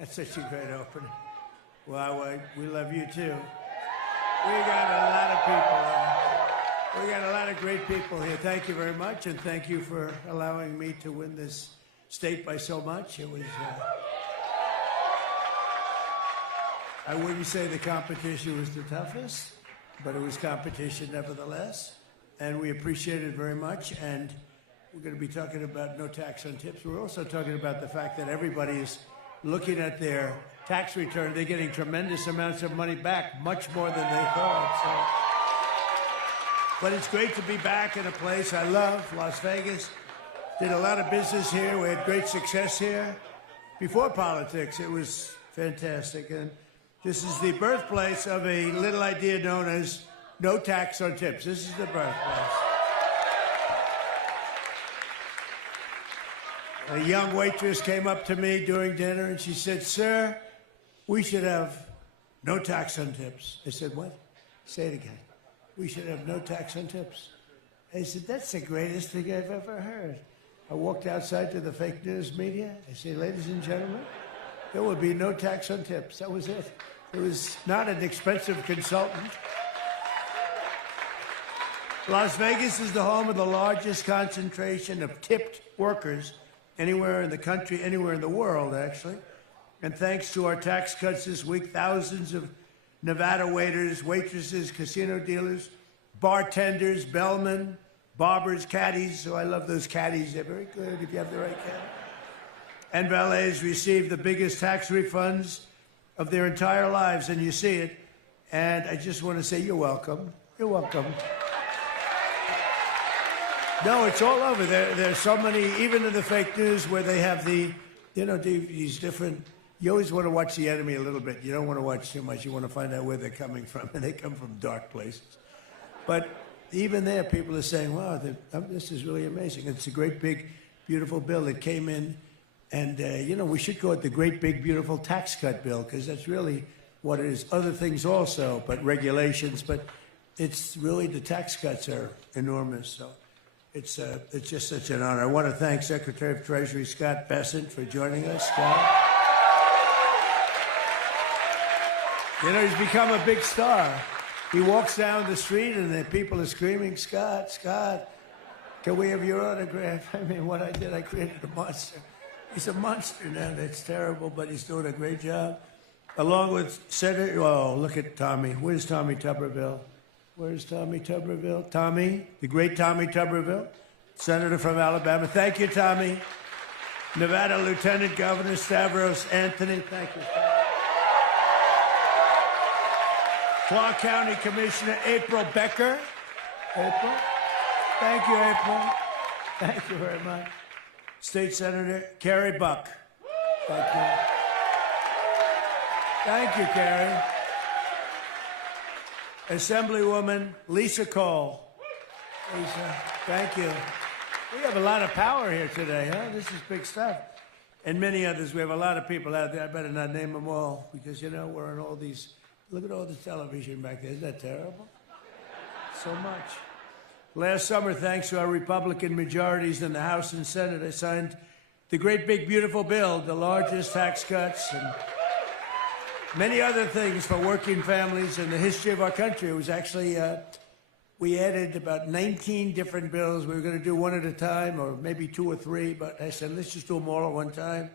That's such a great opening. Well, we love you too. We got a lot of people. We got a lot of great people here. Thank you very much, and thank you for allowing me to win this state by so much. It was. I wouldn't say the competition was the toughest, but it was competition nevertheless, and we appreciate it very much. And we're going to be talking about no tax on tips. We're also talking about the fact that everybody is looking at their tax return. They're getting tremendous amounts of money back, much more than they thought. But it's great to be back in a place I love, Las Vegas. Did a lot of business here. We had great success here. Before politics, it was fantastic. And this is the birthplace of a little idea known as no tax on tips. This is the birthplace. A young waitress came up to me during dinner and she said, "Sir, we should have no tax on tips." I said, "What?" Say it again. "We should have no tax on tips." I said, "That's the greatest thing I've ever heard." I walked outside to the fake news media. I said, "Ladies and gentlemen, there will be no tax on tips." That was it. It was not an expensive consultant. Las Vegas is the home of the largest concentration of tipped workers anywhere in the country, anywhere in the world, actually. And thanks to our tax cuts this week, thousands of Nevada waiters, waitresses, casino dealers, bartenders, bellmen, barbers, caddies. So I love those caddies. They're very good if you have the right caddy. And valets receive the biggest tax refunds of their entire lives, and you see it. And I just want to say you're welcome. You're welcome. No, it's all over. There's so many, even in the fake news, where they have these different. You always want to watch the enemy a little bit. You don't want to watch too much. You want to find out where they're coming from, and they come from dark places. But even there, people are saying, "Wow, this is really amazing." It's a great, big, beautiful bill that came in, and we should call it the great, big, beautiful tax cut bill, because that's really what it is. Other things also, but regulations. But it's really the tax cuts are enormous. So. It's just such an honor. I want to thank Secretary of Treasury Scott Bessent for joining us. Scott, he's become a big star. He walks down the street and the people are screaming, "Scott, Scott, can we have your autograph?" I mean, what I did, I created a monster. He's a monster now. That's terrible, but he's doing a great job. Along with Senator, look at Tommy. Where's Tommy Tuberville? Where's Tommy Tuberville? Tommy, the great Tommy Tuberville, Senator from Alabama. Thank you, Tommy. Nevada Lieutenant Governor Stavros Anthony. Thank you. Clark County Commissioner April Becker. April. Thank you, April. Thank you very much. State Senator Carrie Buck. Thank you. Thank you, Carrie. Assemblywoman Lisa Cole. Lisa, thank you. We have a lot of power here today, huh? This is big stuff. And many others. We have a lot of people out there. I better not name them all because, we're on all these. Look at all the television back there. Isn't that terrible? So much. Last summer, thanks to our Republican majorities in the House and Senate, I signed the great, big, beautiful bill, the largest tax cuts and many other things for working families in the history of our country. It was actually, we added about 19 different bills. We were going to do one at a time or maybe two or three, but I said, let's just do them all at one time.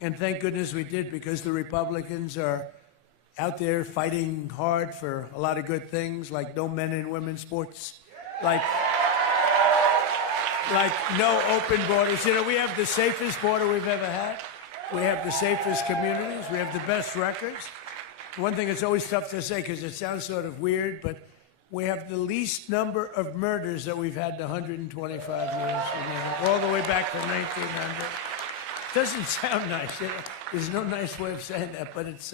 And thank goodness we did, because the Republicans are out there fighting hard for a lot of good things, like no men and women's sports, like no open borders. We have the safest border we've ever had. We have the safest communities. We have the best records. One thing that's always tough to say because it sounds sort of weird, but we have the least number of murders that we've had in 125 years, all the way back to 1900. Doesn't sound nice. There's no nice way of saying that, but it's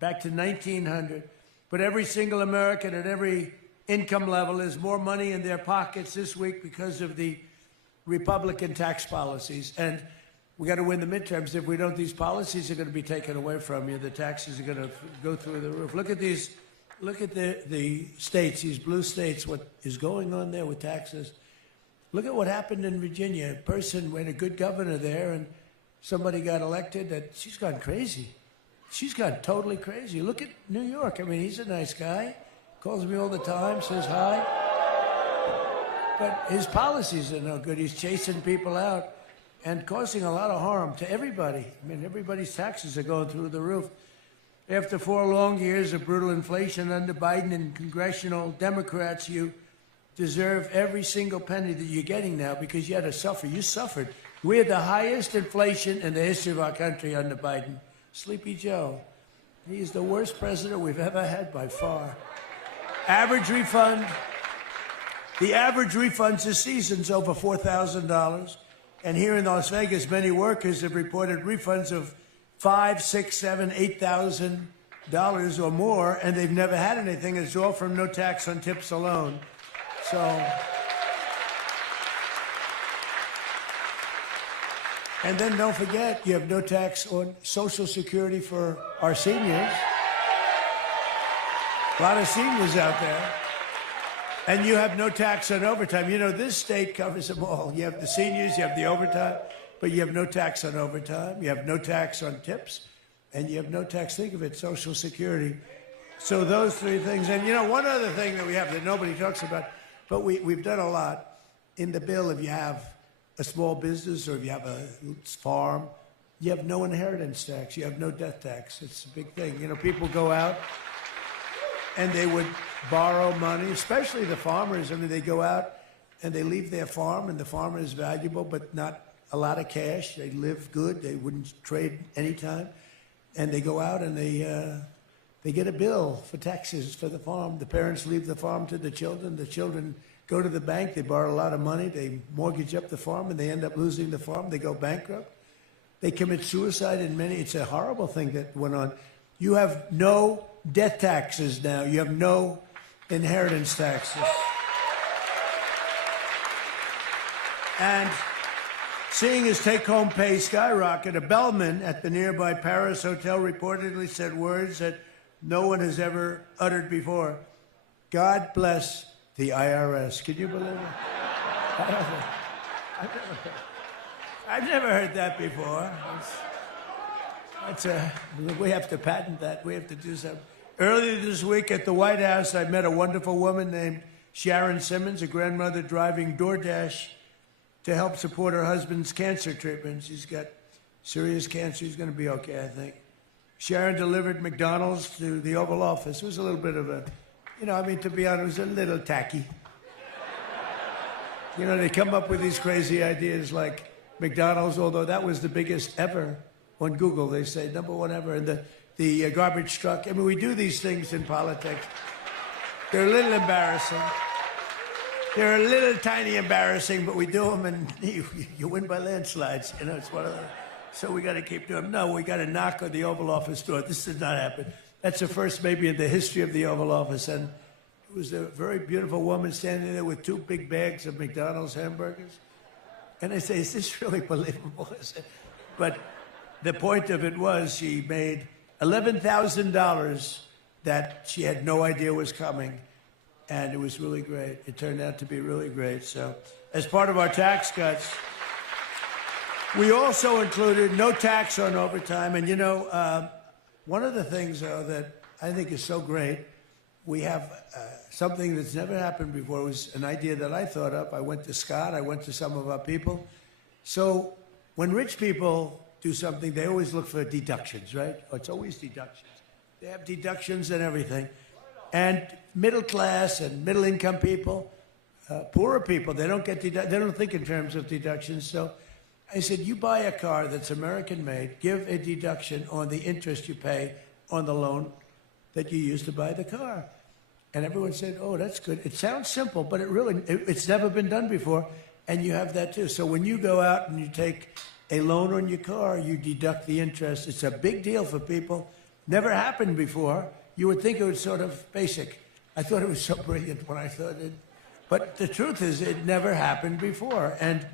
back to 1900. But every single American at every income level has more money in their pockets this week because of the Republican tax policies. And we got to win the midterms. If we don't, these policies are going to be taken away from you. The taxes are going to go through the roof. Look at these. Look at the states, these blue states, what is going on there with taxes. Look at what happened in Virginia. We had a good governor there, and somebody got elected that she's gone crazy. She's gone totally crazy. Look at New York. I mean, he's a nice guy. Calls me all the time, says hi. But his policies are no good. He's chasing people out and causing a lot of harm to everybody. I mean, everybody's taxes are going through the roof. After 4 long years of brutal inflation under Biden and congressional Democrats, you deserve every single penny that you're getting now because you had to suffer. You suffered. We had the highest inflation in the history of our country under Biden. Sleepy Joe. He's the worst president we've ever had by far. Average refund. The average refunds this season's over $4,000. And here in Las Vegas, many workers have reported refunds of $5,000, $6,000, $7,000, $8,000 or more, and they've never had anything. It's all from no tax on tips alone. So, and then don't forget, you have no tax on Social Security for our seniors. A lot of seniors out there. And you have no tax on overtime. You know, this state covers them all. You have the seniors, you have the overtime, but you have no tax on overtime. You have no tax on tips, and you have no tax, think of it, Social Security. So those 3 things. And, you know, one other thing that we have that nobody talks about, but we've done a lot. In the bill, if you have a small business or if you have a farm, you have no inheritance tax. You have no death tax. It's a big thing. You know, people go out and they would borrow money, especially the farmers. I mean, they go out and they leave their farm, and the farm is valuable, but not a lot of cash. They live good. They wouldn't trade anytime. And they go out and they get a bill for taxes for the farm. The parents leave the farm to the children. The children go to the bank. They borrow a lot of money. They mortgage up the farm, and they end up losing the farm. They go bankrupt. They commit suicide in many. It's a horrible thing that went on. You have no death taxes now. You have no inheritance taxes. And seeing his take-home pay skyrocket, a bellman at the nearby Paris Hotel reportedly said words that no one has ever uttered before. God bless the IRS. Can you believe it? I've never heard that before. We have to patent that. We have to do something. Earlier this week at the White House, I met a wonderful woman named Sharon Simmons, a grandmother driving DoorDash to help support her husband's cancer treatment. She's got serious cancer. She's going to be okay, I think. Sharon delivered McDonald's to the Oval Office. It was a little bit of a, to be honest, it was a little tacky. They come up with these crazy ideas like McDonald's, although that was the biggest ever on Google. They say #1 ever. And the garbage truck. I mean, we do these things in politics. They're a little embarrassing. They're a little tiny embarrassing, but we do them, and you win by landslides. It's one of those. So we got to keep doing them. No, we got to knock on the Oval Office door. This did not happen. That's the first maybe in the history of the Oval Office. And it was a very beautiful woman standing there with 2 big bags of McDonald's hamburgers. And I say, is this really believable? But the point of it was she made $11,000 that she had no idea was coming. And it was really great. It turned out to be really great. So as part of our tax cuts, we also included no tax on overtime. And, one of the things, though, that I think is so great, we have something that's never happened before. It was an idea that I thought up. I went to Scott. I went to some of our people. So when rich people do something, they always look for deductions, right? It's always deductions. They have deductions and everything. And middle class and middle income people, poorer people, they don't get they don't think in terms of deductions. So I said, you buy a car that's American made, give a deduction on the interest you pay on the loan that you used to buy the car. And everyone said, oh, that's good. It sounds simple, but it's never been done before. And you have that too. So when you go out and you take a loan on your car, you deduct the interest. It's a big deal for people. Never happened before. You would think it was sort of basic. I thought it was so brilliant when I thought it. But the truth is, it never happened before. And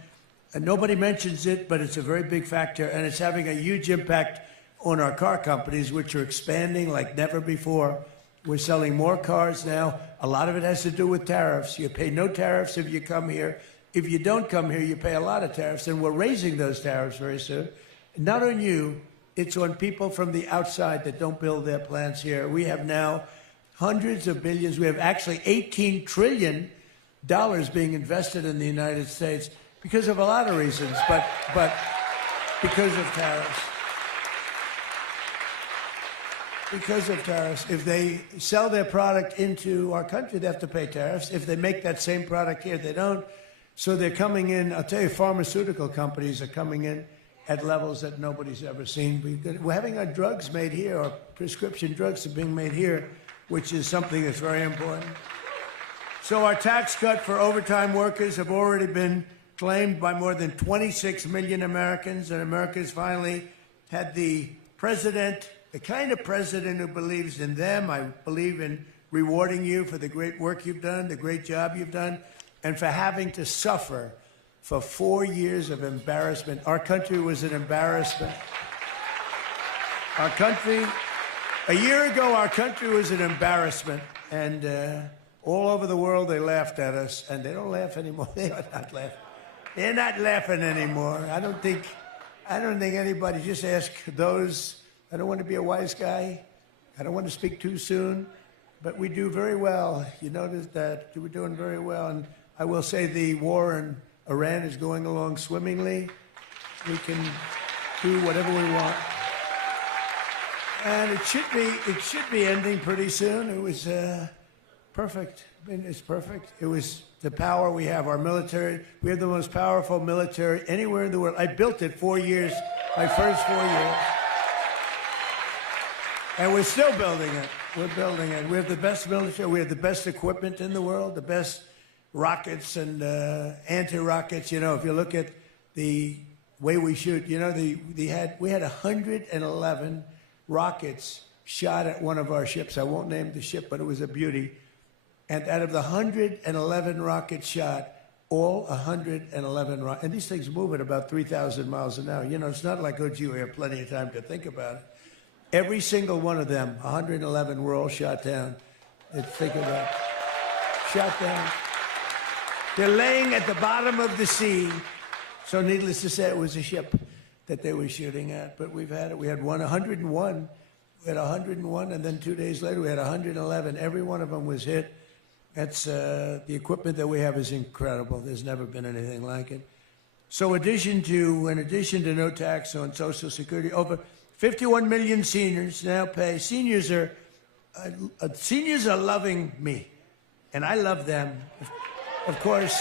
nobody mentions it, but it's a very big factor. And it's having a huge impact on our car companies, which are expanding like never before. We're selling more cars now. A lot of it has to do with tariffs. You pay no tariffs if you come here. If you don't come here, you pay a lot of tariffs. And we're raising those tariffs very soon. Not on you, it's on people from the outside that don't build their plants here. We have now hundreds of billions. We have actually $18 trillion being invested in the United States because of a lot of reasons, but because of tariffs. Because of tariffs. If they sell their product into our country, they have to pay tariffs. If they make that same product here, they don't. So they're coming in. I'll tell you, pharmaceutical companies are coming in at levels that nobody's ever seen. We're having our drugs made here, our prescription drugs are being made here, which is something that's very important. So our tax cut for overtime workers have already been claimed by more than 26 million Americans, and America's finally had the president, the kind of president who believes in them. I believe in rewarding you for the great work you've done, the great job you've done, and for having to suffer for 4 years of embarrassment. Our country was an embarrassment. Our country, a year ago, our country was an embarrassment, and all over the world they laughed at us, and they don't laugh anymore. They are not laughing. They're not laughing anymore. I don't think anybody. Just ask those. I don't want to be a wise guy. I don't want to speak too soon, but we do very well. You notice that we're doing very well, and I will say the war in Iran is going along swimmingly. We can do whatever we want, and it should be ending pretty soon. It was perfect. I mean, it's perfect. It was the power we have. Our military. We have the most powerful military anywhere in the world. I built it 4 years. My first 4 years. And we're still building it. We're building it. We have the best military. We have the best equipment in the world, the best rockets and anti-rockets. You know, if you look at the way we shoot, you know, we had 111 rockets shot at one of our ships. I won't name the ship, but it was a beauty. And out of the 111 rockets shot, all 111 rockets, and these things move at about 3,000 miles an hour. You know, it's not like, oh, gee, we have plenty of time to think about it. Every single one of them, 111, were all shot down. Think of that. Shot down. They're laying at the bottom of the sea. So needless to say, it was a ship that they were shooting at. But we've had it. We had 101. We had 101, and then 2 days later, we had 111. Every one of them was hit. That's the equipment that we have is incredible. There's never been anything like it. So in addition to no tax on Social Security, over 51 million seniors now pay. Seniors are loving me, and I love them. Of course,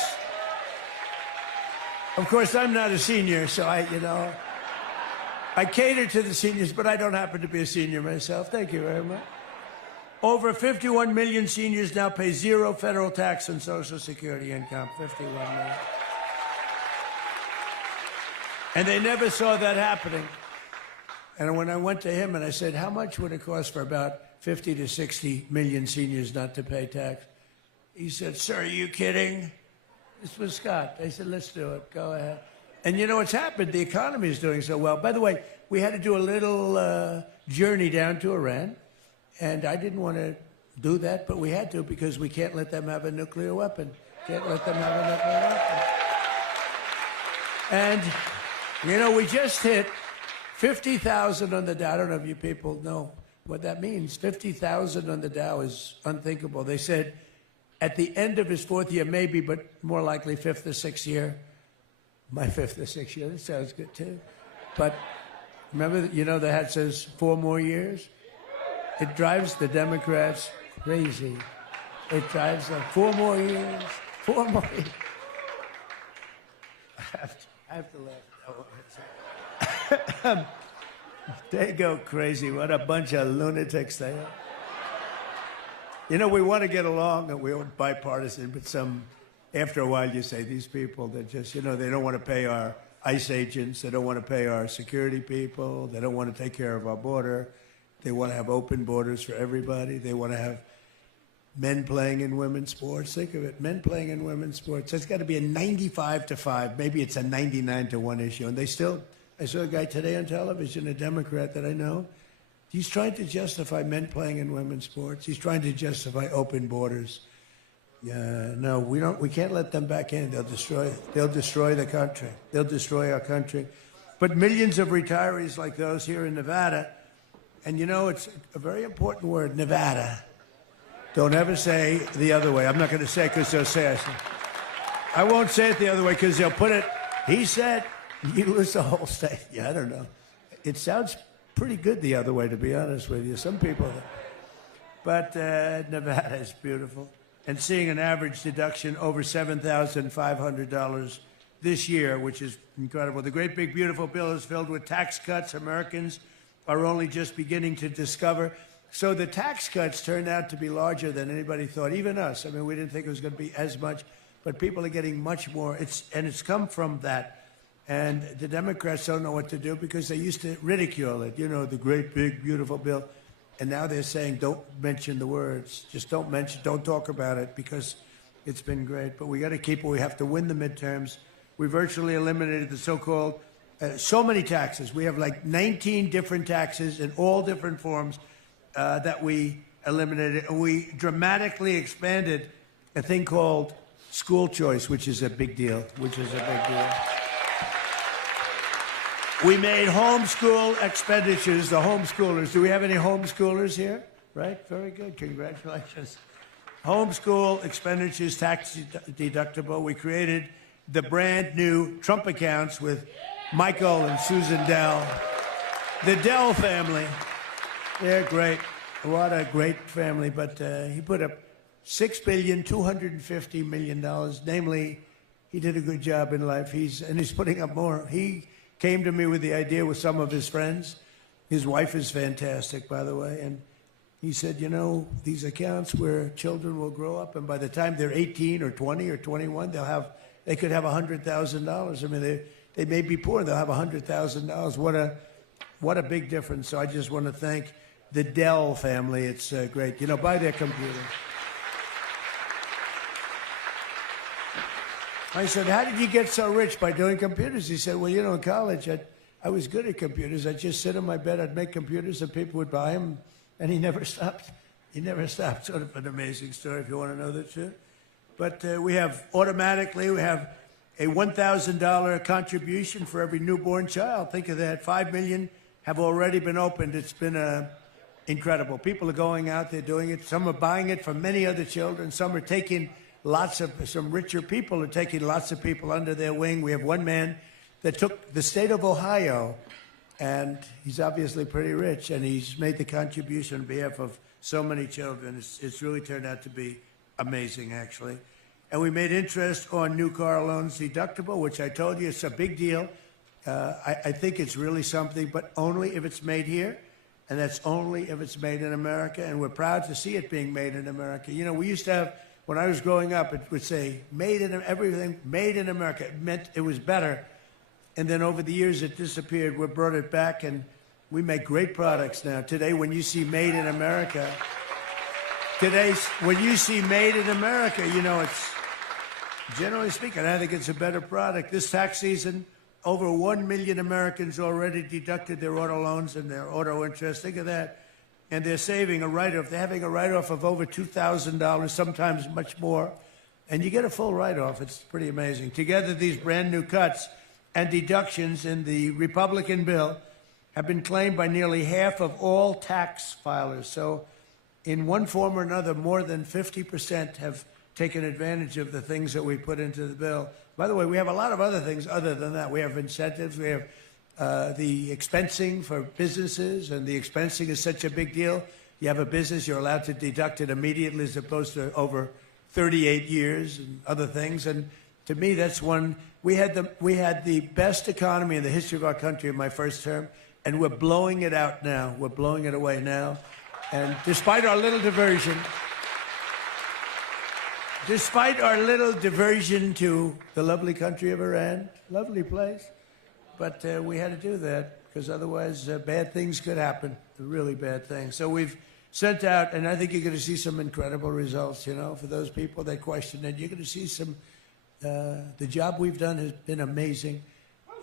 I'm not a senior, so I cater to the seniors, but I don't happen to be a senior myself. Thank you very much. Over 51 million seniors now pay zero federal tax on Social Security income. 51 million. And they never saw that happening. And when I went to him and I said, how much would it cost for about 50 to 60 million seniors not to pay tax? He said, sir, are you kidding? This was Scott. They said, let's do it. Go ahead. And you know what's happened? The economy is doing so well. By the way, we had to do a little journey down to Iran. And I didn't want to do that, but we had to because we can't let them have a nuclear weapon. Can't let them have a nuclear weapon. And, you know, we just hit 50,000 on the Dow. I don't know if you people know what that means. 50,000 on the Dow is unthinkable. They said at the end of his fourth year, maybe, but more likely fifth or sixth year. My fifth or sixth year, that sounds good too. But remember, you know, the hat says 4 more years? It drives the Democrats crazy. It drives them 4 more years, 4 more years. I have to laugh. They go crazy. What a bunch of lunatics they are. You know, we want to get along and we're bipartisan, but after a while you say these people, they're just, you know, they don't want to pay our ICE agents. They don't want to pay our security people. They don't want to take care of our border. They want to have open borders for everybody. They want to have men playing in women's sports. Think of it, men playing in women's sports. It's got to be a 95-5. Maybe it's a 99-1 issue. And they still, I saw a guy today on television, a Democrat that I know. He's trying to justify men playing in women's sports. He's trying to justify open borders. No, we can't let them back in. They'll destroy the country. They'll destroy our country. but millions of retirees like those here in Nevada. And you know, it's a very important word, Nevada. Don't ever say the other way. I'm not going to say it because they'll say it. I won't say it the other way because they'll put it, he said, you lose the whole state. Yeah, I don't know. It sounds pretty good the other way, to be honest with you. Some people, but Nevada is beautiful. And seeing an average deduction over $7,500 this year, which is incredible. The great big beautiful bill is filled with tax cuts Americans are only just beginning to discover. So the tax cuts turned out to be larger than anybody thought, even us. I mean, we didn't think it was going to be as much, but people are getting much more. It's come from that. And the Democrats don't know what to do because they used to ridicule it, you know, the great big beautiful bill. And now they're saying, don't mention the words. Just don't talk about it because it's been great. But we got to keep it. We have to win the midterms. We virtually eliminated the so-called, so many taxes. We have like 19 different taxes in all different forms that we eliminated. And we dramatically expanded a thing called school choice, which is a big deal, We made homeschool expenditures, the homeschoolers. Do we have any homeschoolers here? Right? Very good. Congratulations. Homeschool expenditures tax deductible. We created the brand new Trump accounts with Michael and Susan Dell. The Dell family. They're great. What a great family. But he put up $6.25 billion. Namely, he did a good job in life. He's putting up more. He came to me with the idea with some of his friends. His wife is fantastic, by the way. And he said, you know, these accounts where children will grow up, and by the time they're 18 or 20 or 21, they could have $100,000. I mean, they may be poor, they'll have $100,000. What a big difference. So I just want to thank the Dell family. It's great. You know, buy their computer. I said, how did you get so rich by doing computers? He said, well, you know, in college, I was good at computers. I'd just sit on my bed, I'd make computers, and people would buy them, and he never stopped. He never stopped. Sort of an amazing story, if you want to know the truth. But we have a $1,000 contribution for every newborn child. Think of that. 5 million have already been opened. It's been incredible. People are going out there doing it. Some are buying it for many other children. Some are taking some richer people are taking lots of people under their wing. We have one man that took the state of Ohio, and he's obviously pretty rich, and he's made the contribution on behalf of so many children. It's really turned out to be amazing, actually. And we made interest on new car loans deductible, which I told you it's a big deal. I think it's really something, but only if it's made here, and that's only if it's made in America, and we're proud to see it being made in America. You know, we used to have, when I was growing up, it would say, everything made in America. It meant it was better. And then over the years, it disappeared. We brought it back, and we make great products now. Today, when you see made in America, you know, it's, generally speaking, I think it's a better product. This tax season, over 1 million Americans already deducted their auto loans and their auto interest. Think of that. And they're saving a write-off. They're having a write-off of over $2,000, sometimes much more. And you get a full write-off. It's pretty amazing. Together, these brand new cuts and deductions in the Republican bill have been claimed by nearly half of all tax filers. So in one form or another, more than 50% have taken advantage of the things that we put into the bill. By the way, we have a lot of other things other than that. We have incentives. We have the expensing for businesses, and the expensing is such a big deal. You have a business, you're allowed to deduct it immediately as opposed to over 38 years and other things. And to me, that's one. We had the best economy in the history of our country in my first term, and we're blowing it out now. We're blowing it away now. And despite our little diversion to the lovely country of Iran, lovely place, but we had to do that because otherwise bad things could happen, really bad things. So we've sent out, and I think you're going to see some incredible results, you know, for those people that question it. You're going to see some, the job we've done has been amazing.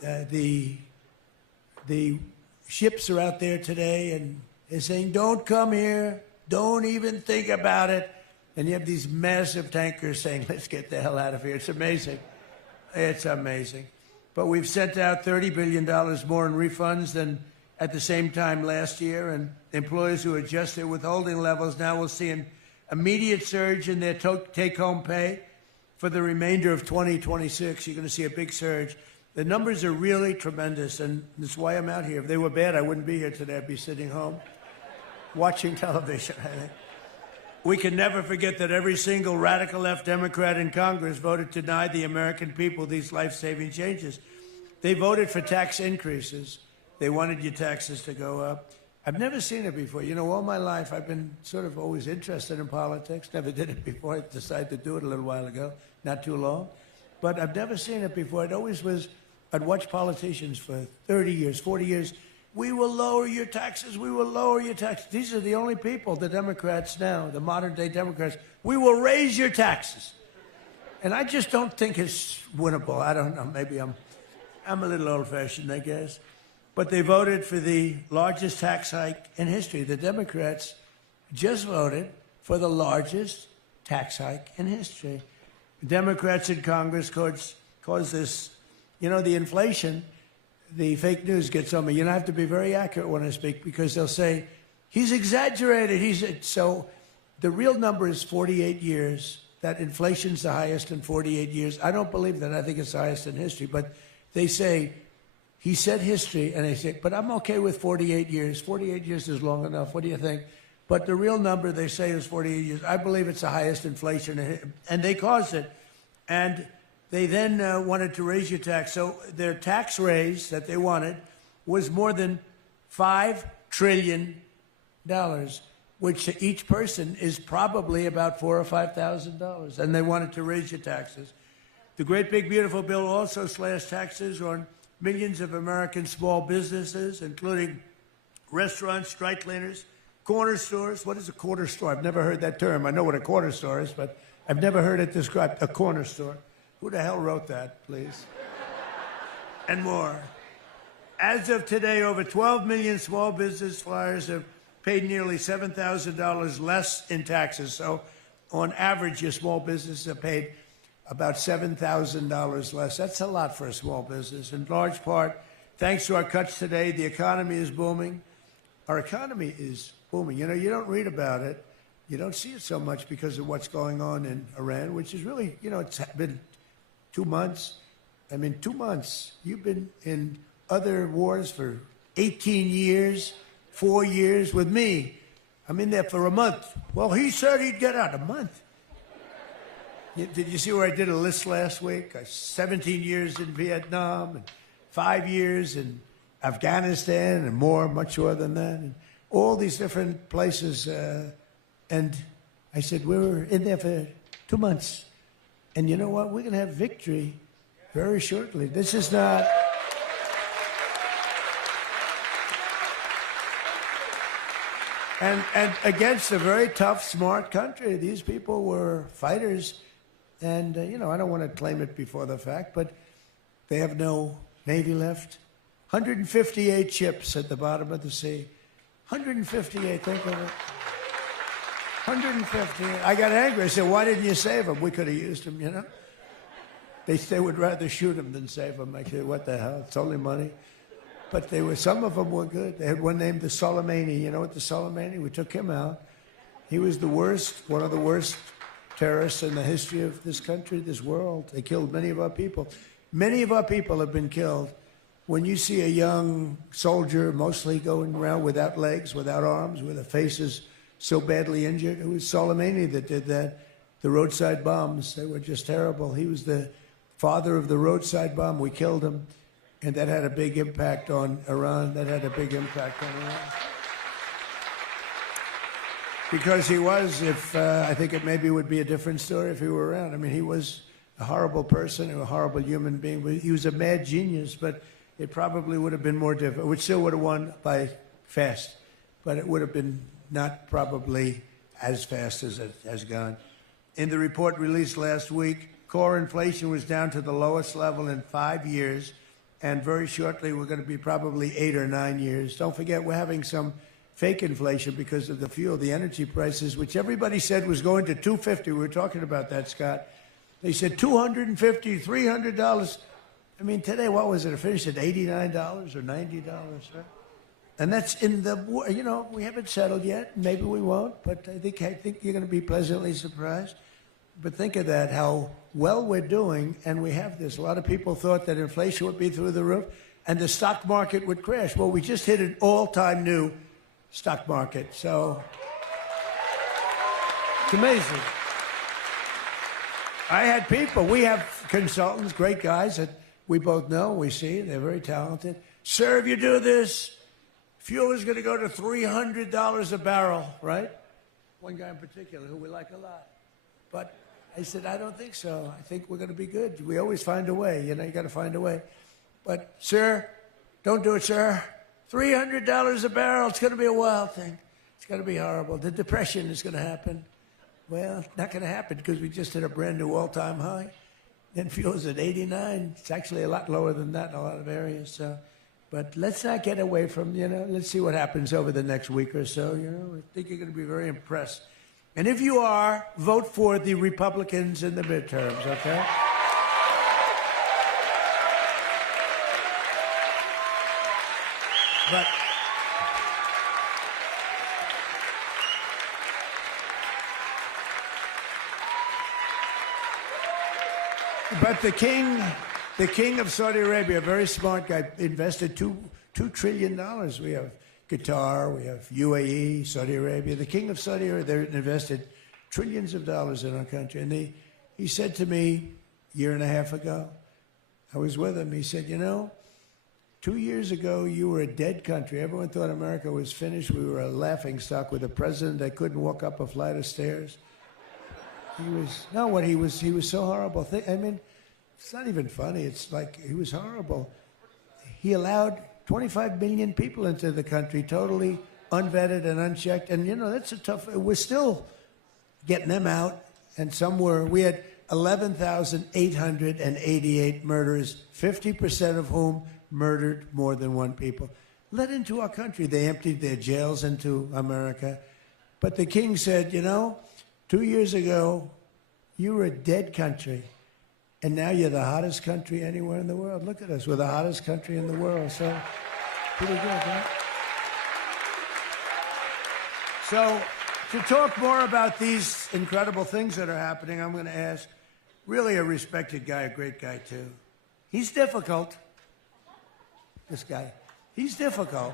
The ships are out there today, and they're saying, don't come here, don't even think about it. And you have these massive tankers saying, let's get the hell out of here. It's amazing. It's amazing. but we've sent out $30 billion more in refunds than at the same time last year, and employers who adjust their withholding levels now will see an immediate surge in their take-home pay for the remainder of 2026. You're going to see a big surge. The numbers are really tremendous, and that's why I'm out here. If they were bad, I wouldn't be here today. I'd be sitting home watching television, I think. We can never forget that every single radical left Democrat in Congress voted to deny the American people these life-saving changes. They voted for tax increases. They wanted your taxes to go up. I've never seen it before. You know, all my life I've been sort of always interested in politics. Never did it before. I decided to do it a little while ago, not too long. But I've never seen it before. It always was, I'd watch politicians for 30 years, 40 years. We will lower your taxes. We will lower your taxes. These are the only people, the Democrats now, the modern-day Democrats. We will raise your taxes. And I just don't think it's winnable. I don't know. Maybe I'm a little old-fashioned, I guess. But they voted for the largest tax hike in history. The Democrats just voted for the largest tax hike in history. The Democrats in Congress caused this, you know, the inflation. The fake news gets on me. You know, I have to be very accurate when I speak because they'll say, he's exaggerated. So the real number is 48 years. That inflation's the highest in 48 years. I don't believe that. I think it's the highest in history. But they say, he said history, and they say, but I'm okay with 48 years. 48 years is long enough. What do you think? But the real number they say is 48 years. I believe it's the highest inflation, and they caused it. And they then wanted to raise your tax. So their tax raise that they wanted was more than $5 trillion, which to each person is probably about $4,000 or $5,000. And they wanted to raise your taxes. The great big beautiful bill also slashed taxes on millions of American small businesses, including restaurants, dry cleaners, corner stores. What is a corner store? I've never heard that term. I know what a corner store is, but I've never heard it described. A corner store. Who the hell wrote that, please? And more. As of today, over 12 million small business flyers have paid nearly $7,000 less in taxes. So on average, your small businesses have paid about $7,000 less. That's a lot for a small business. In large part, thanks to our cuts today, the economy is booming. Our economy is booming. You know, you don't read about it. You don't see it so much because of what's going on in Iran, which is really, you know, it's been 2 months. I mean, 2 months. You've been in other wars for 18 years, 4 years with me. I'm in there for a month. Well, he said he'd get out a month. Did you see where I did a list last week? 17 years in Vietnam, and 5 years in Afghanistan, and more, much more than that. And all these different places. And I said, we were in there for 2 months. And you know what? We're going to have victory very shortly. This is not... And against a very tough, smart country. These people were fighters. And, you know, I don't want to claim it before the fact, but they have no Navy left. 158 ships at the bottom of the sea. 158, think of it. 158. I got angry. I said, why didn't you save them? We could have used them, you know. They would rather shoot them than save them. I said, what the hell? It's only money. But some of them were good. They had one named the Soleimani. You know what the Soleimani? We took him out. He was the worst, one of the worst terrorists in the history of this country, this world. They killed many of our people. Many of our people have been killed. When you see a young soldier mostly going around without legs, without arms, with their faces so badly injured, it was Soleimani that did that. The roadside bombs, they were just terrible. He was the father of the roadside bomb. We killed him. And that had a big impact on Iran. That had a big impact on Iran. Because he was, I think it maybe would be a different story if he were around. I mean, he was a horrible person, a horrible human being. He was a mad genius, but it probably would have been more difficult. We still would have won by fast, but it would have been not probably as fast as it has gone. In the report released last week, core inflation was down to the lowest level in 5 years, and very shortly we're going to be probably 8 or 9 years. Don't forget, we're having some fake inflation because of the fuel, the energy prices, which everybody said was going to $250. We were talking about that, Scott. They said $250, $300. I mean, today, what was it? It finished at $89 or $90, right? And that's in the, you know, we haven't settled yet. Maybe we won't, but I think you're going to be pleasantly surprised. But think of that, how well we're doing, and we have this. A lot of people thought that inflation would be through the roof and the stock market would crash. Well, we just hit an all-time new stock market. So it's amazing. I had people. We have consultants, great guys that we both know, we see. They're very talented. Sir, if you do this, fuel is going to go to $300 a barrel, right? One guy in particular who we like a lot. But I said, I don't think so. I think we're going to be good. We always find a way. You know, you got to find a way. But, sir, don't do it, sir. $300 a barrel. It's going to be a wild thing. It's going to be horrible. The depression is going to happen. Well, it's not going to happen because we just hit a brand new all-time high. Then fuel's at 89. It's actually a lot lower than that in a lot of areas. So, but let's not get away from, you know, let's see what happens over the next week or so. You know, I think you're going to be very impressed. And if you are, vote for the Republicans in the midterms, okay? But the king of Saudi Arabia, a very smart guy, invested $2 trillion. We have Qatar, we have UAE, Saudi Arabia. The king of Saudi Arabia, they invested trillions of dollars in our country. And he said to me a year and a half ago, I was with him, he said, you know, 2 years ago, you were a dead country. Everyone thought America was finished. We were a laughingstock with a president that couldn't walk up a flight of stairs. He was so horrible. I mean, it's not even funny. It's like he was horrible. He allowed 25 million people into the country, totally unvetted and unchecked. And, you know, that's a tough, we're still getting them out. And we had 11,888 murders, 50% of whom murdered more than one people. Let into our country. They emptied their jails into America. But the king said, you know, 2 years ago, you were a dead country, and now you're the hottest country anywhere in the world. Look at us. We're the hottest country in the world. So, pretty good, right? So, to talk more about these incredible things that are happening, I'm going to ask really a respected guy, a great guy, too. He's difficult, this guy. He's difficult,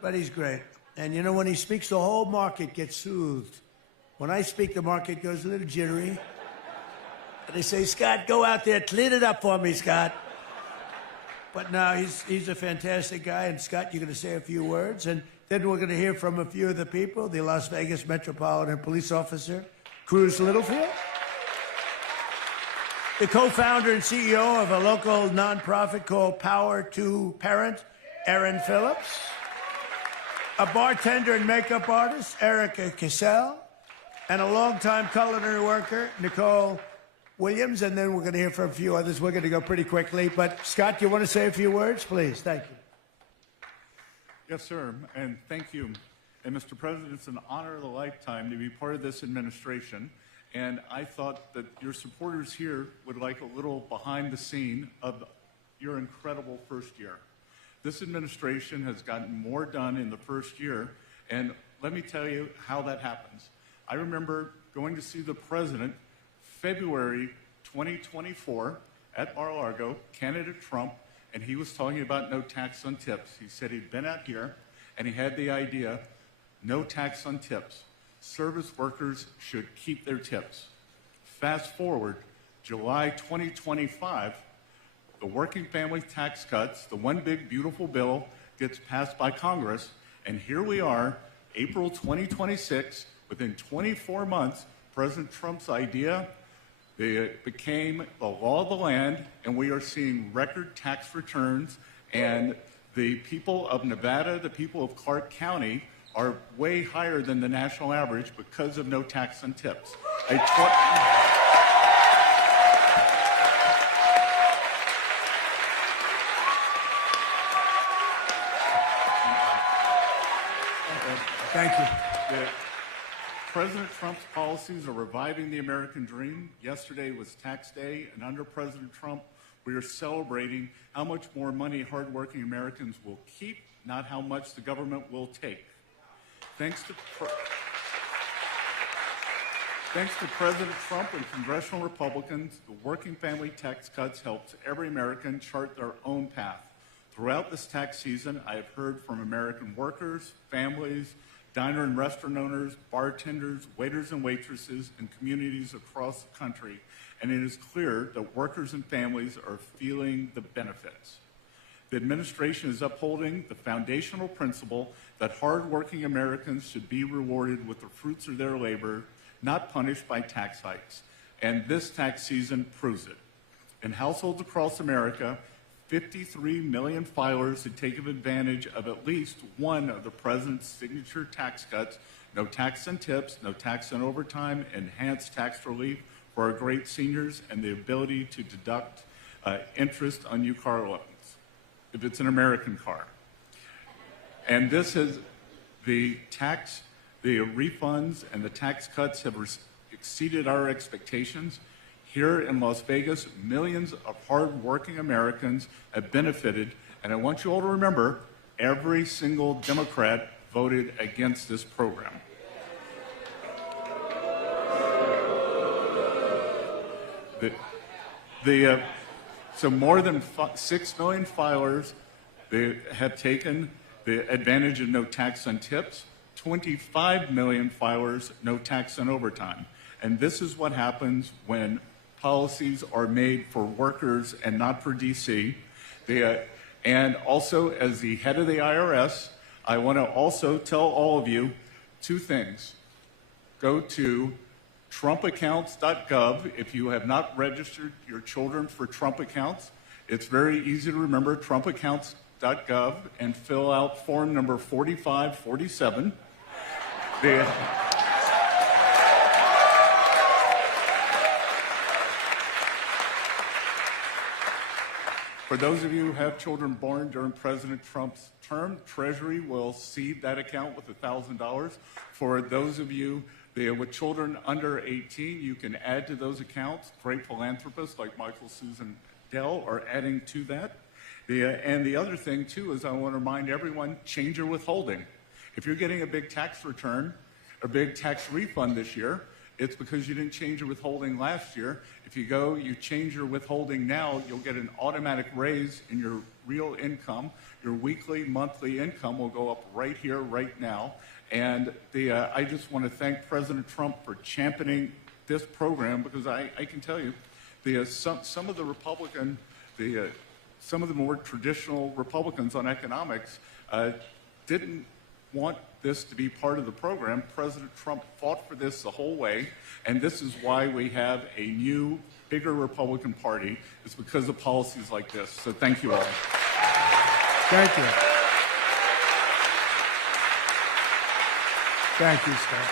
but he's great. And, you know, when he speaks, the whole market gets soothed. When I speak, the market goes a little jittery. And they say, Scott, go out there, clean it up for me, Scott. But no, he's a fantastic guy. And, Scott, you're going to say a few words. And then we're going to hear from a few of the people, the Las Vegas Metropolitan Police Officer, Cruz Littlefield, the co-founder and CEO of a local nonprofit called Power to Parent, Erin Phillips, a bartender and makeup artist, Erica Cassell, and a longtime culinary worker, Nicole Williams. And then we're going to hear from a few others. We're going to go pretty quickly. But, Scott, do you want to say a few words, please? Thank you. Yes, sir, and thank you. And, Mr. President, it's an honor of a lifetime to be part of this administration. And I thought that your supporters here would like a little behind the scene of your incredible first year. This administration has gotten more done in the first year, and let me tell you how that happens. I remember going to see the president February 2024 at Mar-a-Lago, candidate Trump, and he was talking about no tax on tips. He said he'd been out here, and he had the idea, no tax on tips. Service workers should keep their tips. Fast forward, July 2025, the working family tax cuts, the one big beautiful bill gets passed by Congress, and here we are, April 2026, within 24 months, President Trump's idea, it became the law of the land, and we are seeing record tax returns, and the people of Nevada, the people of Clark County, are way higher than the national average because of no tax on tips. Thank you. President Trump's policies are reviving the American dream. Yesterday was tax day, and under President Trump, We are celebrating how much more money hardworking Americans will keep, not how much the government will take. Thanks to President Trump and congressional Republicans, the working family tax cuts helped every American chart their own path. Throughout this tax season, I have heard from American workers, families, diner and restaurant owners, bartenders, waiters and waitresses, and communities across the country, and it is clear that workers and families are feeling the benefits. The administration is upholding the foundational principle that hardworking Americans should be rewarded with the fruits of their labor, not punished by tax hikes. And this tax season proves it. In households across America, 53 million filers had taken advantage of at least one of the president's signature tax cuts: no tax on tips, no tax on overtime, enhanced tax relief for our great seniors, and the ability to deduct interest on new car loans if it's an American car. And this is the refunds and the tax cuts have exceeded our expectations. Here in Las Vegas, millions of hardworking Americans have benefited, and I want you all to remember, every single Democrat voted against this program. So more than 6 million filers they have taken the advantage of no tax on tips, 25 million filers, no tax on overtime. And this is what happens when policies are made for workers and not for DC. And also, as the head of the IRS, I want to also tell all of you two things. Go to trumpaccounts.gov if you have not registered your children for Trump accounts. It's very easy to remember, trumpaccounts.gov, and fill out form number 4547. For those of you who have children born during President Trump's term, Treasury will seed that account with $1,000. For those of you with children under 18, you can add to those accounts. Great philanthropists like Michael Susan Dell are adding to that. And the other thing, too, is I want to remind everyone, change your withholding. If you're getting a big tax return, a big tax refund this year, it's because you didn't change your withholding last year. If you change your withholding now, you'll get an automatic raise in your real income. Your weekly, monthly income will go up right here, right now. And I just want to thank President Trump for championing this program, because I can tell you, some of the more traditional Republicans on economics didn't want this to be part of the program. President Trump fought for this the whole way, and this is why we have a new, bigger Republican Party. It's because of policies like this. So thank you all. Thank you. Thank you, Scott.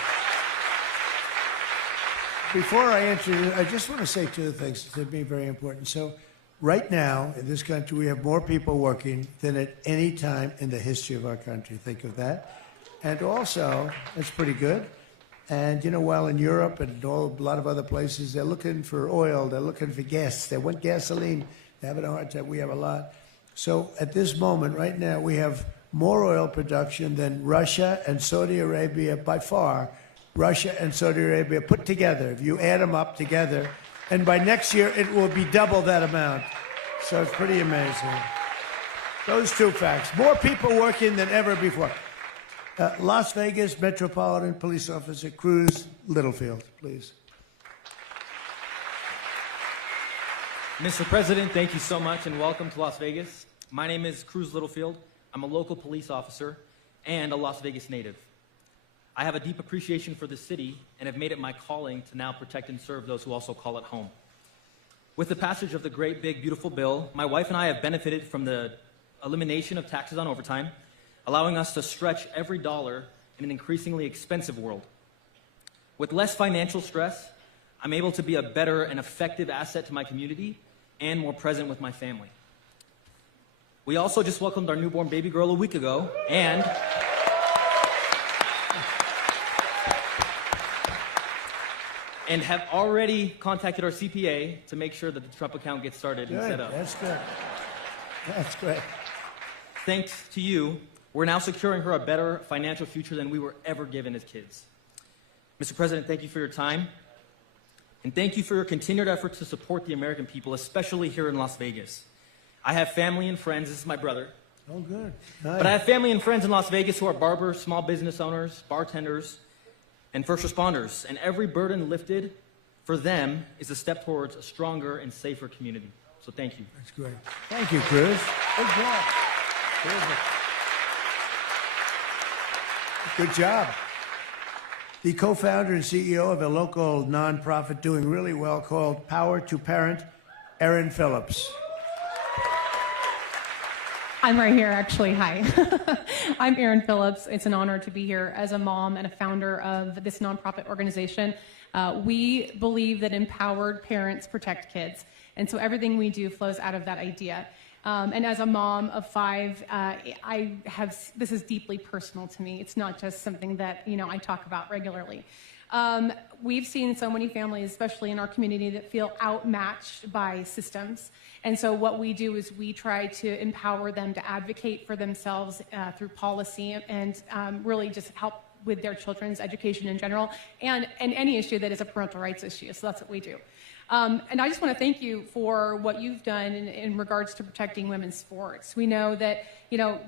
Before I answer you, I just want to say two things to me very important. So right now, in this country, we have more people working than at any time in the history of our country. Think of that. And also, that's pretty good. And, you know, while in Europe and a lot of other places, they're looking for oil, they're looking for gas, they want gasoline, they're having a hard time. We have a lot. So at this moment, right now, we have more oil production than Russia and Saudi Arabia, by far. Russia and Saudi Arabia put together, if you add them up together. And by next year, it will be double that amount. So it's pretty amazing. Those two facts. More people working than ever before. Las Vegas Metropolitan Police Officer Cruz Littlefield, please. Mr. President, thank you so much and welcome to Las Vegas. My name is Cruz Littlefield. I'm a local police officer and a Las Vegas native. I have a deep appreciation for the city and have made it my calling to now protect and serve those who also call it home. With the passage of the great, big, beautiful bill, my wife and I have benefited from the elimination of taxes on overtime, allowing us to stretch every dollar in an increasingly expensive world. With less financial stress, I'm able to be a better and effective asset to my community and more present with my family. We also just welcomed our newborn baby girl a week ago, and and have already contacted our CPA to make sure that the Trump account gets started and set Good. up. That's good. That's great. Thanks to you, we're now securing her a better financial future than we were ever given as kids. Mr. President, thank you for your time. And thank you for your continued efforts to support the American people, especially here in Las Vegas. I have family and friends. This is my brother. Oh, good. But I have family and friends in Las Vegas who are barbers, small business owners, bartenders, and first responders. And every burden lifted for them is a step towards a stronger and safer community. So thank you. That's great. Thank you, Cruz. Good job. Terrific. Good job. The co-founder and CEO of a local nonprofit doing really well called Power to Parent, Erin Phillips. I'm right here, actually. Hi. I'm Erin Phillips. It's an honor to be here as a mom and a founder of this nonprofit organization. We believe that empowered parents protect kids. And so everything we do flows out of that idea. And as a mom of 5, this is deeply personal to me. It's not just something that, I talk about regularly. We've seen so many families, especially in our community, that feel outmatched by systems. And so what we do is we try to empower them to advocate for themselves through policy and really just help with their children's education in general and any issue that is a parental rights issue. So that's what we do. And I just want to thank you for what you've done in regards to protecting women's sports. We know that,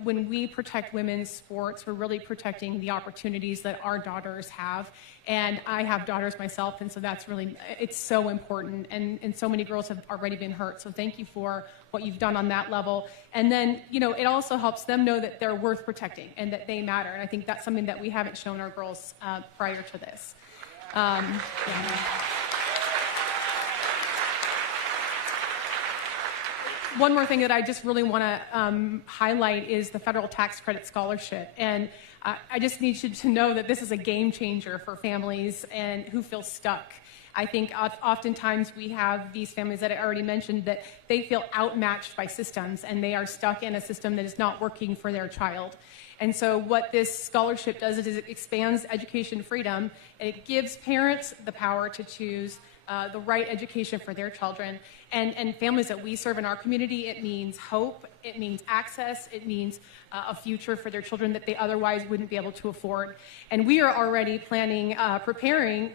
when we protect women's sports, we're really protecting the opportunities that our daughters have. And I have daughters myself, and so it's so important. And so many girls have already been hurt. So thank you for what you've done on that level. And then, it also helps them know that they're worth protecting and that they matter. And I think that's something that we haven't shown our girls prior to this. Yeah. One more thing that I just really want to highlight is the federal tax credit scholarship. And I just need you to know that this is a game changer for families and who feel stuck. I think oftentimes we have these families that I already mentioned that they feel outmatched by systems and they are stuck in a system that is not working for their child. And so what this scholarship does is it expands education freedom and it gives parents the power to choose the right education for their children. And families that we serve in our community, it means hope, it means access, it means a future for their children that they otherwise wouldn't be able to afford. And we are already preparing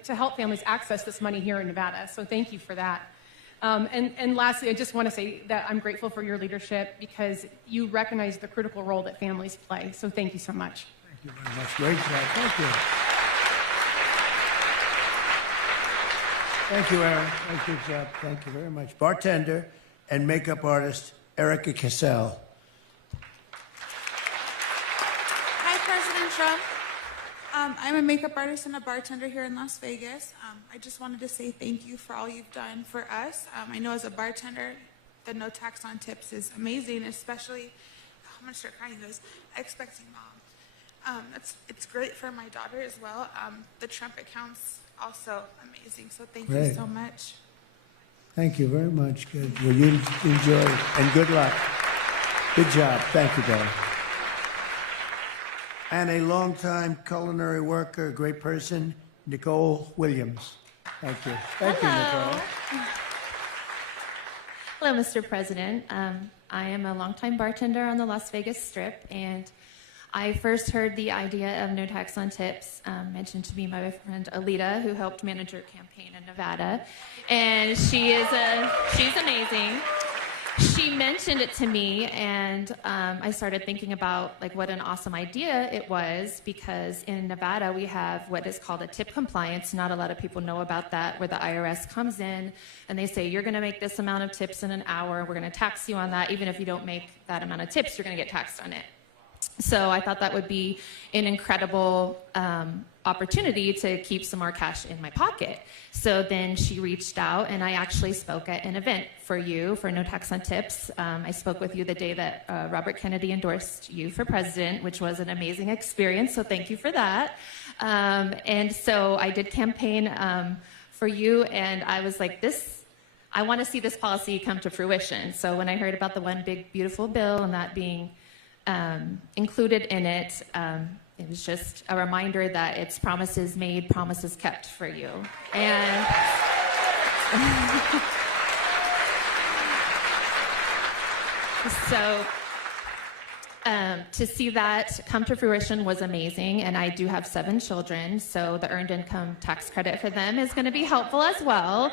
to help families access this money here in Nevada. So thank you for that. And lastly, I just want to say that I'm grateful for your leadership because you recognize the critical role that families play. So thank you so much. Thank you very much. Great job. Thank you. Thank you, Erin. Good job. Thank you very much. Bartender and makeup artist, Erica Cassell. Hi, President Trump. I'm a makeup artist and a bartender here in Las Vegas. I just wanted to say thank you for all you've done for us. I know as a bartender, the no tax on tips is amazing, especially, I'm going to start crying, you guys, expecting mom. It's great for my daughter as well. The Trump account's also amazing, so thank you so much. Thank you very much. Good. Well, you enjoy it, and good luck. Good job. Thank you, darling. And a longtime culinary worker, a great person, Nicole Williams. Thank you. Thank you, Nicole. Hello, Mr. President. I am a longtime bartender on the Las Vegas Strip, and I first heard the idea of no tax on tips mentioned to me by my friend Alita, who helped manage your campaign in Nevada, and she's amazing. She mentioned it to me, and I started thinking about what an awesome idea it was, because in Nevada we have what is called a tip compliance. Not a lot of people know about that, where the IRS comes in and they say, you're going to make this amount of tips in an hour, we're going to tax you on that. Even if you don't make that amount of tips, you're going to get taxed on it. So I thought that would be an incredible opportunity to keep some more cash in my pocket. So then she reached out, and I actually spoke at an event for you for No Tax on Tips. I spoke with you the day that Robert Kennedy endorsed you for president, which was an amazing experience, so thank you for that. And so I did campaign for you, and I was like, I want to see this policy come to fruition. So when I heard about the One Big Beautiful Bill and that being included in it, it was just a reminder that it's promises made, promises kept for you. And so to see that come to fruition was amazing, and I do have 7 children, so the earned income tax credit for them is going to be helpful as well.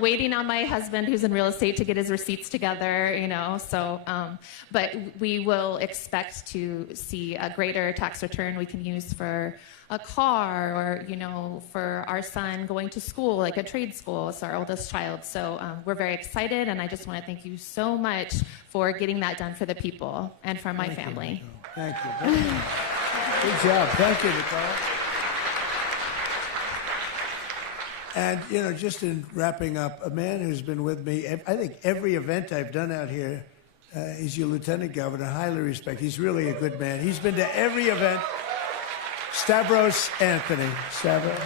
Waiting on my husband, who's in real estate, to get his receipts together, you know. So, but we will expect to see a greater tax return we can use for a car, or, you know, for our son going to school, like a trade school. It's our oldest child. So we're very excited, and I just want to thank you so much for getting that done for the people and for my family. Thank you. Good job. Thank you, Nicole. And, you know, just in wrapping up, a man who's been with me, I think every event I've done out here, is your lieutenant governor. Highly respect. He's really a good man. He's been to every event. Stavros Anthony. Stavros.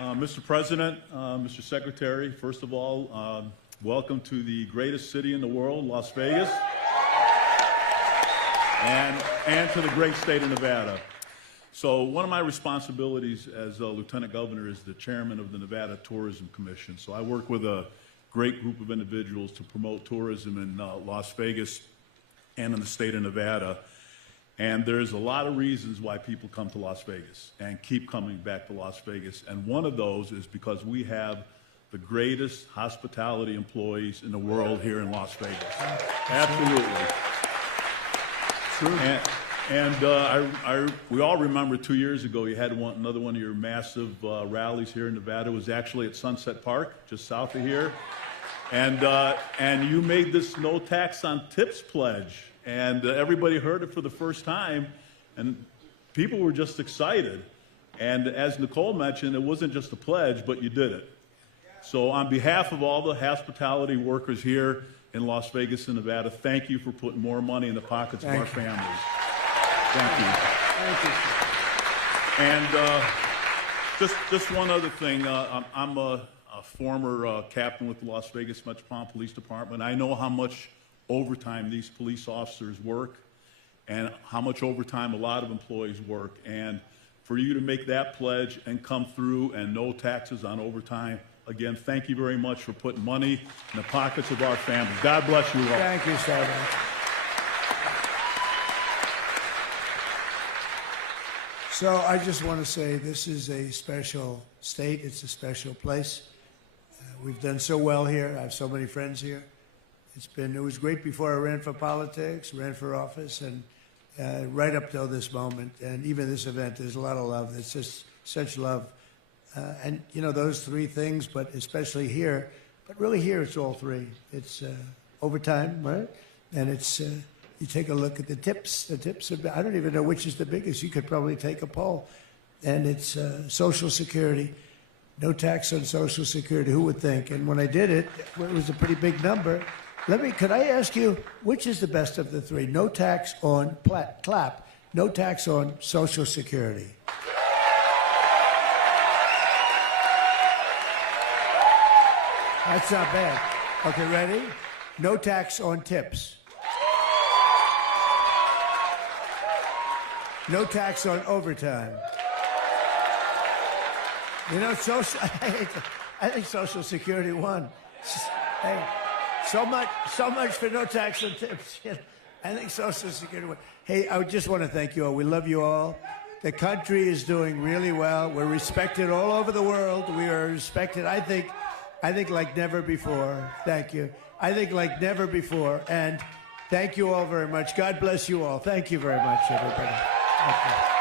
Mr. President, Mr. Secretary, first of all, welcome to the greatest city in the world, Las Vegas, and to the great state of Nevada. So one of my responsibilities as a lieutenant governor is the chairman of the Nevada Tourism Commission. So I work with a great group of individuals to promote tourism in Las Vegas and in the state of Nevada. And there's a lot of reasons why people come to Las Vegas and keep coming back to Las Vegas. And one of those is because we have the greatest hospitality employees in the world here in Las Vegas. Absolutely. And we all remember 2 years ago you had another one of your massive rallies here in Nevada. It was actually at Sunset Park, just south of here. And you made this no tax on tips pledge. And everybody heard it for the first time, and people were just excited. And as Nicole mentioned, it wasn't just a pledge, but you did it. So on behalf of all the hospitality workers here in Las Vegas and Nevada, thank you for putting more money in the pockets of our families. Thank you. Thank you. And just one other thing. I'm a former captain with the Las Vegas Metropolitan Police Department. I know how much overtime these police officers work and how much overtime a lot of employees work. And for you to make that pledge and come through and no taxes on overtime, again, thank you very much for putting money in the pockets of our families. God bless you all. Thank you, Stavros. So I just want to say this is a special state. It's a special place. We've done so well here. I have so many friends here. It was great before I ran for politics, ran for office, and right up till this moment. And even this event, there's a lot of love. It's just such love. And, you know, those 3 things, but especially here. But really here, it's all 3. It's overtime, right? And it's, you take a look at the tips. The tips, I don't even know which is the biggest. You could probably take a poll. And it's Social Security. No tax on Social Security. Who would think? And when I did it, it was a pretty big number. Could I ask you, which is the best of the 3? No tax on, clap, no tax on Social Security. That's not bad. Okay, ready? No tax on tips. No tax on overtime. You know, I think Social Security won. Hey, so much for no tax on tips. I think Social Security won. Hey, I just want to thank you all. We love you all. The country is doing really well. We're respected all over the world. We are respected, I think like never before. Thank you. I think like never before. And thank you all very much. God bless you all. Thank you very much, everybody. Thank you.